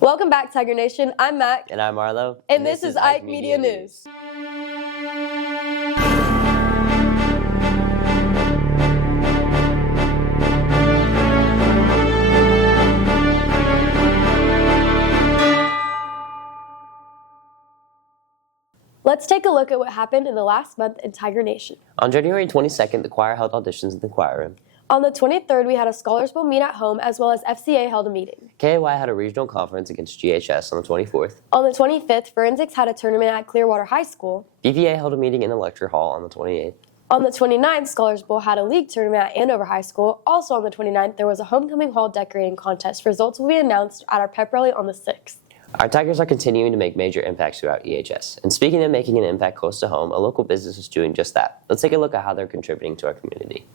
Welcome back, Tiger Nation. I'm Mac. And I'm Marlo. And this is Ike Media News. Let's take a look at what happened in the last month in Tiger Nation. On January 22nd, the choir held auditions in the choir room. On the 23rd, we had a Scholars Bowl meet at home, as well as FCA held a meeting. KAY had a regional conference against GHS on the 24th. On the 25th, Forensics had a tournament at Clearwater High School. BVA held a meeting in the lecture hall on the 28th. On the 29th, Scholars Bowl had a league tournament at Andover High School. Also on the 29th, there was a homecoming hall decorating contest. Results will be announced at our pep rally on the 6th. Our Tigers are continuing to make major impacts throughout EHS. And speaking of making an impact close to home, a local business is doing just that. Let's take a look at how they're contributing to our community.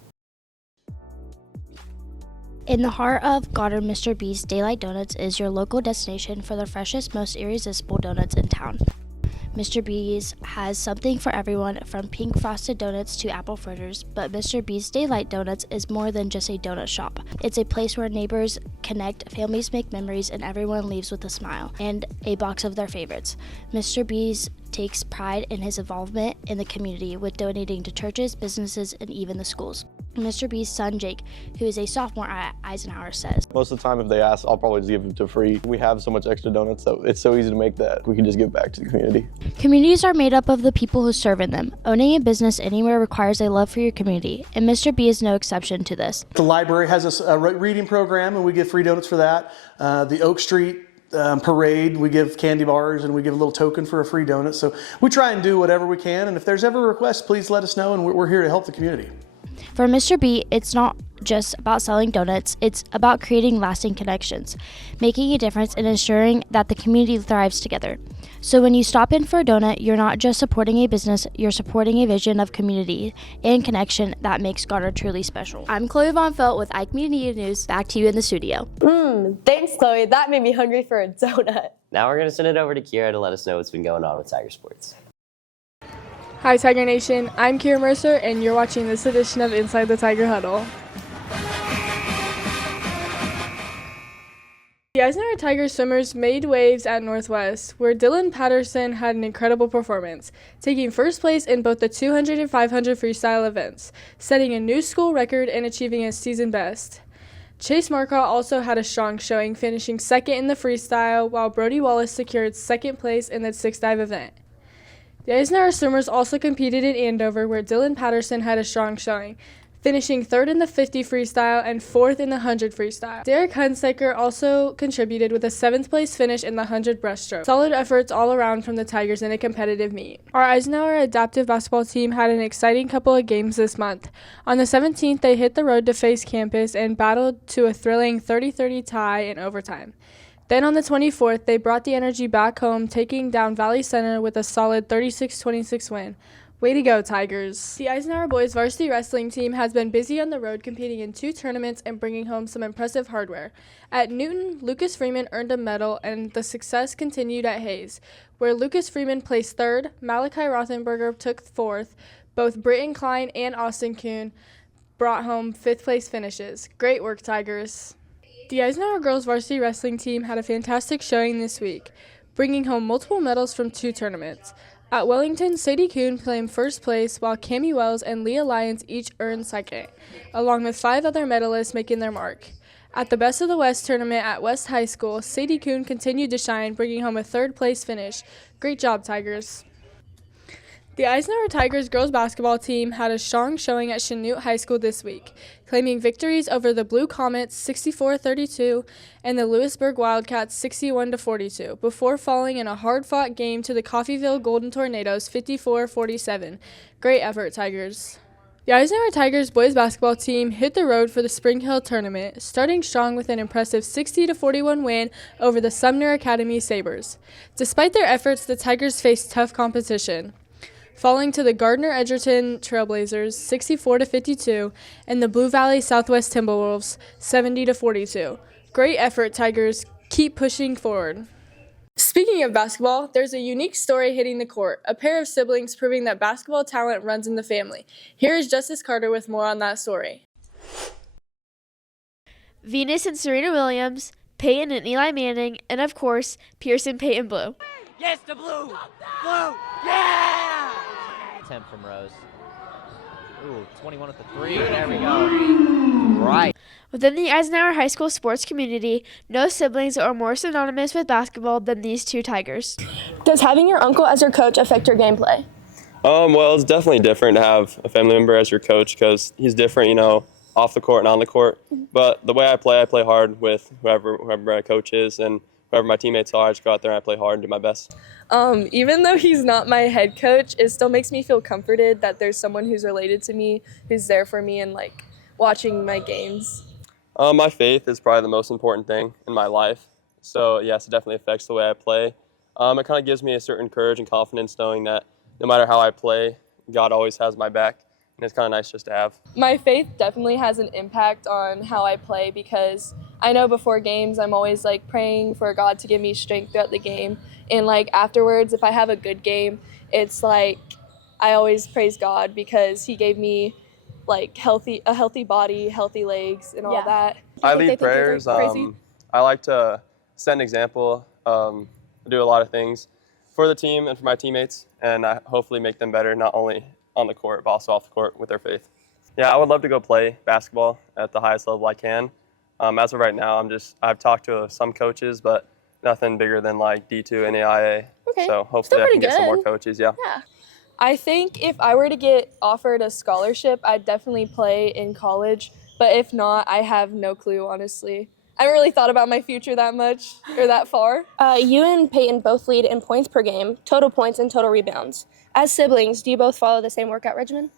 In the heart of Goddard, Mr. B's Daylight Donuts is your local destination for the freshest, most irresistible donuts in town. Mr. B's has something for everyone, from pink frosted donuts to apple fritters, but Mr. B's Daylight Donuts is more than just a donut shop. It's a place where neighbors connect, families make memories, and everyone leaves with a smile and a box of their favorites. Mr. B's takes pride in his involvement in the community with donating to churches, businesses, and even the schools. Mr. B's son, Jake, who is a sophomore at Eisenhower, says, "Most of the time, if they ask, I'll probably just give them to free. We have so much extra donuts that it's so easy to make that we can just give back to the community." Communities are made up of the people who serve in them. Owning a business anywhere requires a love for your community, and Mr. B is no exception to this. The library has a reading program, and we give free donuts for that. The Oak Street parade, we give candy bars, and we give a little token for a free donut. So we try and do whatever we can, and if there's ever a request, please let us know, and we're here to help the community. For Mr. B, it's not just about selling donuts, it's about creating lasting connections, making a difference, and ensuring that the community thrives together. So when you stop in for a donut, you're not just supporting a business, you're supporting a vision of community and connection that makes Goddard truly special. I'm Chloe Von Felt with Ike Media News. Back to you in the studio. Thanks, Chloe. That made me hungry for a donut. Now we're going to send it over to Kira to let us know what's been going on with Tiger Sports. Hi Tiger Nation, I'm Kira Mercer and you're watching this edition of Inside the Tiger Huddle. The Eisenhower Tiger swimmers made waves at Northwest, where Dylan Patterson had an incredible performance, taking first place in both the 200 and 500 freestyle events, setting a new school record and achieving a season best. Chase Marcaw also had a strong showing, finishing second in the freestyle, while Brody Wallace secured second place in the six dive event. The Eisenhower swimmers also competed in Andover, where Dylan Patterson had a strong showing, finishing third in the 50 freestyle and fourth in the 100 freestyle. Derek Hunsaker also contributed with a 7th place finish in the 100 breaststroke. Solid efforts all around from the Tigers in a competitive meet. Our Eisenhower adaptive basketball team had an exciting couple of games this month. On the 17th, they hit the road to face campus and battled to a thrilling 30-30 tie in overtime. Then on the 24th, they brought the energy back home, taking down Valley Center with a solid 36-26 win. Way to go, Tigers. The Eisenhower boys varsity wrestling team has been busy on the road, competing in 2 tournaments and bringing home some impressive hardware. At Newton, Lucas Freeman earned a medal, and the success continued at Hayes, where Lucas Freeman placed 3rd, Malachi Rothenberger took 4th. Both Britton Klein and Austin Kuhn brought home 5th place finishes. Great work, Tigers. The Eisenhower girls varsity wrestling team had a fantastic showing this week, bringing home multiple medals from 2 tournaments. At Wellington, Sadie Kuhn claimed 1st place, while Cammie Wells and Leah Lyons each earned 2nd, along with 5 other medalists making their mark. At the Best of the West tournament at West High School, Sadie Kuhn continued to shine, bringing home a 3rd place finish. Great job, Tigers. The Eisenhower Tigers girls basketball team had a strong showing at Chanute High School this week, claiming victories over the Blue Comets 64-32 and the Lewisburg Wildcats 61-42, before falling in a hard-fought game to the Coffeyville Golden Tornadoes 54-47. Great effort, Tigers. The Eisenhower Tigers boys basketball team hit the road for the Spring Hill tournament, starting strong with an impressive 60-41 win over the Sumner Academy Sabres. Despite their efforts, the Tigers faced tough competition, falling to the Gardner-Edgerton Trailblazers 64-52 and the Blue Valley Southwest Timberwolves 70-42. Great effort, Tigers. Keep pushing forward. Speaking of basketball, there's a unique story hitting the court, a pair of siblings proving that basketball talent runs in the family. Here is Justice Carter with more on that story. Venus and Serena Williams, Peyton and Eli Manning, and of course, Pearson Peyton Blue. Yes, the blue! Blue! Yeah! 10 from Rose. Ooh, 21 with the 3. There we go. Right. Within the Eisenhower High School sports community, no siblings are more synonymous with basketball than these two Tigers. Does having your uncle as your coach affect your gameplay? Well, it's definitely different to have a family member as your coach because he's different, off the court and on the court. But the way I play hard with whoever my coach is and whoever my teammates are. I just go out there and I play hard and do my best. Even though he's not my head coach, it still makes me feel comforted that there's someone who's related to me, who's there for me and like watching my games. My faith is probably the most important thing in my life. So yes, it definitely affects the way I play. It kind of gives me a certain courage and confidence knowing that no matter how I play, God always has my back. And it's kind of nice just to have. My faith definitely has an impact on how I play because I know before games I'm always like praying for God to give me strength throughout the game. And like afterwards, if I have a good game, it's like I always praise God because he gave me like a healthy body, healthy legs and all that. I lead prayers. I like to set an example, do a lot of things for the team and for my teammates, and I hopefully make them better, not only on the court, but also off the court with their faith. Yeah, I would love to go play basketball at the highest level I can. As of right now, I've talked to some coaches, but nothing bigger than like D2 NAIA. Okay. So hopefully I can get some more good. coaches, yeah. I think if I were to get offered a scholarship, I'd definitely play in college. But if not, I have no clue, honestly. I haven't really thought about my future that much or that far. You and Peyton both lead in points per game, total points, and total rebounds. As siblings, do you both follow the same workout regimen?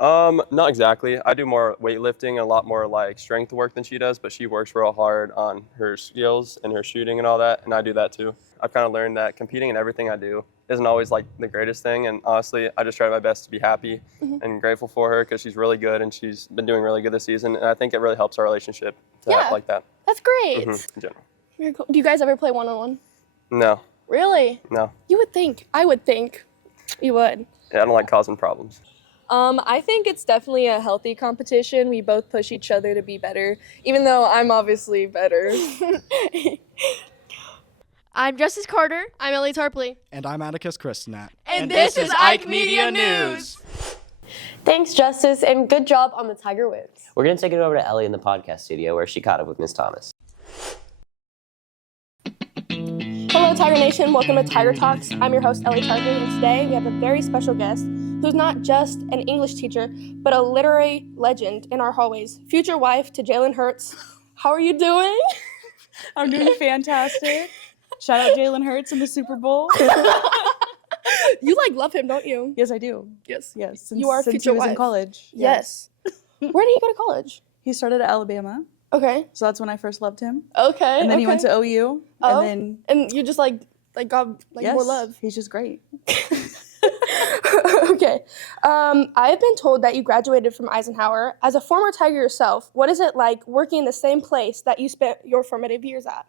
Not exactly. I do more weightlifting, a lot more like strength work than she does, but she works real hard on her skills and her shooting and all that, and I do that too. I've kind of learned that competing in everything I do isn't always like the greatest thing, and honestly, I just try my best to be happy and grateful for her because she's really good and she's been doing really good this season, and I think it really helps our relationship to have like that. That's great. In general. Very cool. Do you guys ever play one-on-one? No, Really? no. You would think. I would think you would. Yeah, I don't like causing problems. I think it's definitely a healthy competition. We both push each other to be better, even though I'm obviously better. I'm Justice Carter. I'm Ellie Tarpley. And I'm Atticus Christinat. And this is Ike Media News. Thanks, Justice, and good job on the Tiger wins. We're going to take it over to Ellie in the podcast studio where she caught up with Miss Thomas. Hello, Tiger Nation. Welcome to Tiger Talks. I'm your host, Ellie Tarpley, and today we have a very special guest who's not just an English teacher, but a literary legend in our hallways. Future wife to Jalen Hurts. How are you doing? I'm doing fantastic. Shout out Jalen Hurts in the Super Bowl. You love him, don't you? Yes, I do. Yes. Yes. Since, You are since future he was wife. in college. Yes. Where did he go to college? He started at Alabama, Okay. so that's when I first loved him. Okay. And then he went to OU, Oh. and then And you just God yes, more love. He's just great. Okay. I've been told that you graduated from Eisenhower. As a former Tiger yourself, what is it like working in the same place that you spent your formative years at?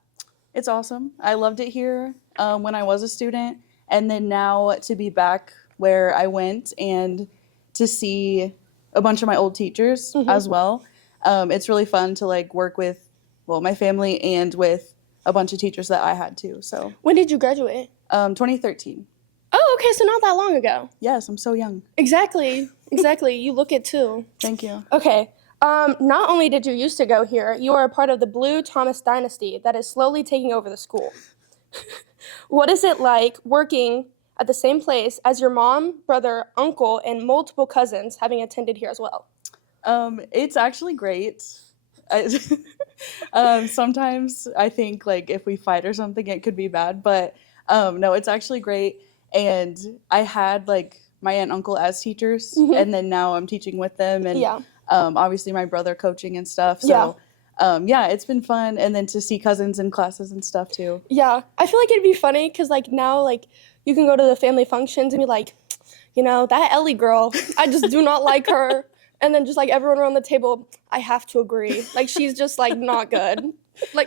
It's awesome. I loved it here when I was a student, and then now to be back where I went and to see a bunch of my old teachers as well. It's really fun to work with, my family and with a bunch of teachers that I had too. So When did you graduate? 2013. Oh, okay, so not that long ago. Yes, I'm so young. Exactly. You look it too. Thank you. Okay. Not only did you used to go here, you are a part of the Blue Thomas dynasty that is slowly taking over the school. What is it like working at the same place as your mom, brother, uncle, and multiple cousins having attended here as well? It's actually great. Sometimes I think if we fight or something, it could be bad, but no, it's actually great. And I had my aunt and uncle as teachers, and then now I'm teaching with them, and obviously my brother coaching and stuff. So it's been fun, and then to see cousins in classes and stuff too. Yeah, I feel like it'd be funny because now you can go to the family functions and be like, that Ellie girl, I just do not like her. And then just everyone around the table, I have to agree. She's just not good.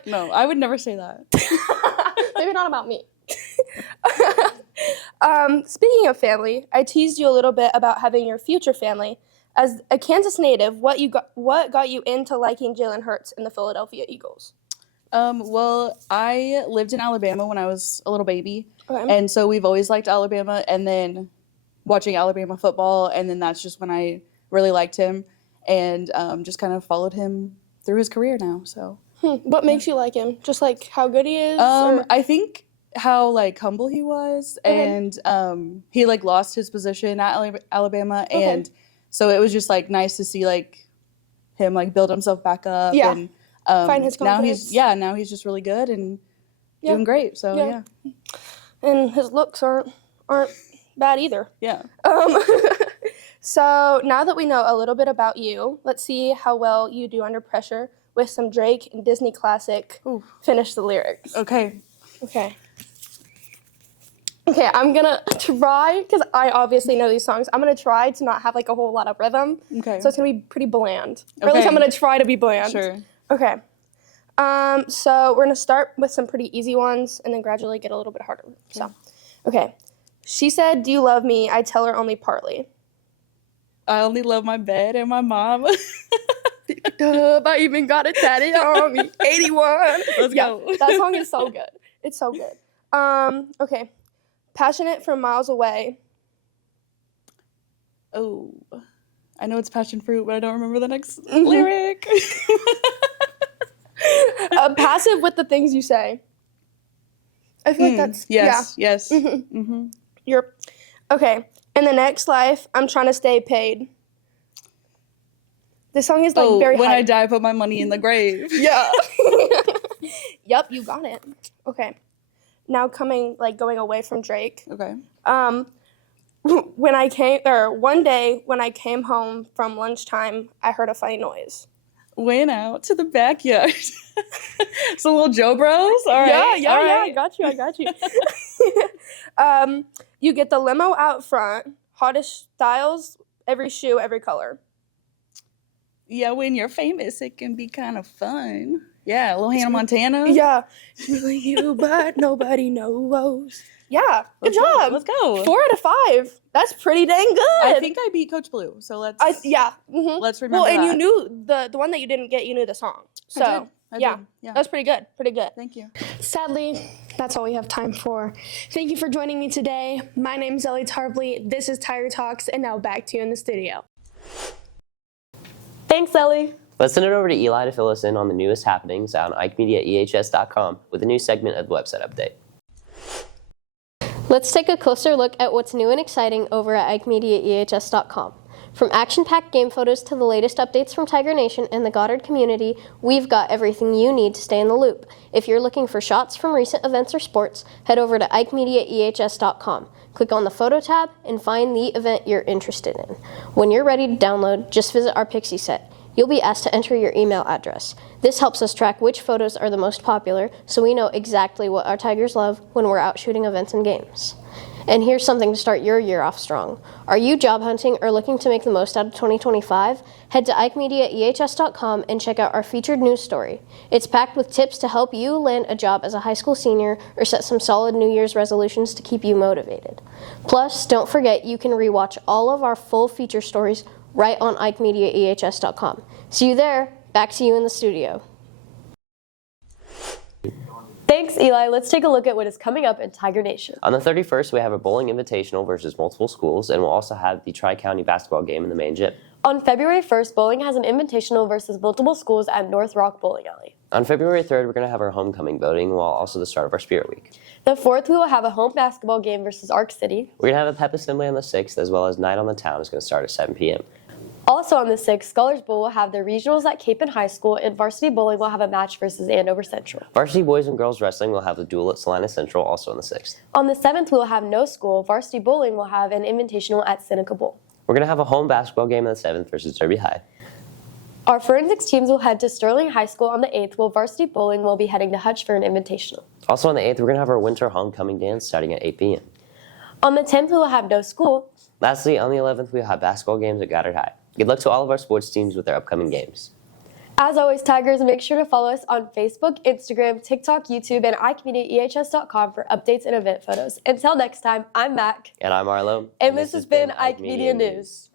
No, I would never say that. Maybe not about me. Speaking of family, I teased you a little bit about having your future family. As a Kansas native, what got you into liking Jalen Hurts and the Philadelphia Eagles? Well, I lived in Alabama when I was a little baby. Okay. And so we've always liked Alabama, and then watching Alabama football, and then that's just when I really liked him and just kind of followed him through his career now. So What makes you like him? Just like how good he is? Or? I think how like humble he was, Okay. and he like lost his position at Alabama, and so it was just like nice to see like him like build himself back up. Yeah. And Find his now confidence. now he's just really good and doing great. So yeah. And his looks aren't bad either. Yeah. So now that we know a little bit about you, let's see how well you do under pressure with some Drake and Disney classic Finish the Lyrics. Okay. Okay, I'm gonna try, because I obviously know these songs, I'm gonna try to not have like a whole lot of rhythm. Okay. So it's gonna be pretty bland. Or at least I'm gonna try to be bland. Sure. Okay. So we're gonna start with some pretty easy ones and then gradually get a little bit harder. So, okay. She said, "Do you love me?" I tell her only partly. I only love my bed and my mom. I even got it tatted on me. 81. Let's go. That song is so good. It's so good. Okay. Passionate from miles away. Oh, I know it's passion fruit, but I don't remember the next lyric. Passive with the things you say. I feel like that's yes. You're okay. In the next life, I'm trying to stay paid. This song is like very when high. I die, I put my money in the grave. Yeah. Yep, you got it. Okay. Now going away from Drake. Okay. One day when I came home from lunchtime, I heard a funny noise. Went out to the backyard. Some little Joe Bros. All right. Yeah. I got you. You get the limo out front, hottest styles, every shoe, every color. Yeah, when you're famous, it can be kind of fun. Yeah, little Hannah Montana. Yeah. It's really you, but nobody knows. Yeah, good job. Let's go. 4 out of 5. That's pretty dang good. I think I beat Coach Blue, so let's. Let's remember. Well, and that. you knew the one that you didn't get. You knew the song. So I did. Yeah, that's pretty good. Pretty good. Thank you. Sadly, that's all we have time for. Thank you for joining me today. My name is Ellie Tarpley. This is Tiger Talks, and now back to you in the studio. Thanks, Ellie. Let's send it over to Eli to fill us in on the newest happenings on IkeMediaEHS.com with a new segment of the website update. Let's take a closer look at what's new and exciting over at IkeMediaEHS.com. From action-packed game photos to the latest updates from Tiger Nation and the Goddard community, we've got everything you need to stay in the loop. If you're looking for shots from recent events or sports, head over to IkeMediaEHS.com. Click on the photo tab and find the event you're interested in. When you're ready to download, just visit our Pixie set. You'll be asked to enter your email address. This helps us track which photos are the most popular, so we know exactly what our Tigers love when we're out shooting events and games. And here's something to start your year off strong. Are you job hunting or looking to make the most out of 2025? Head to IkeMediaEHS.com and check out our featured news story. It's packed with tips to help you land a job as a high school senior or set some solid New Year's resolutions to keep you motivated. Plus, don't forget you can rewatch all of our full feature stories right on IkeMediaEHS.com. See you there. Back to you in the studio. Thanks, Eli. Let's take a look at what is coming up in Tiger Nation. On the 31st, we have a bowling invitational versus multiple schools, and we'll also have the Tri-County basketball game in the main gym. On February 1st, bowling has an invitational versus multiple schools at North Rock Bowling Alley. On February 3rd, we're going to have our homecoming voting, while also the start of our Spirit Week. The 4th, we will have a home basketball game versus Arc City. We're going to have a pep assembly on the 6th, as well as Night on the Town is going to start at 7 p.m. Also on the 6th, Scholars Bowl will have their regionals at Cape and High School, and varsity bowling will have a match versus Andover Central. Varsity boys and girls wrestling will have the duel at Salina Central, also on the 6th. On the 7th, we will have no school. Varsity bowling will have an invitational at Seneca Bowl. We're going to have a home basketball game on the 7th versus Derby High. Our forensics teams will head to Sterling High School on the 8th, while varsity bowling will be heading to Hutch for an invitational. Also on the 8th, we're going to have our winter homecoming dance starting at 8 p.m. On the 10th, we will have no school. Lastly, on the 11th, we'll have basketball games at Goddard High. Good luck to all of our sports teams with their upcoming games. As always, Tigers, make sure to follow us on Facebook, Instagram, TikTok, YouTube, and IkeMediaEHS.com for updates and event photos. Until next time, I'm Mac. And I'm Arlo. And this has been Ike Media News.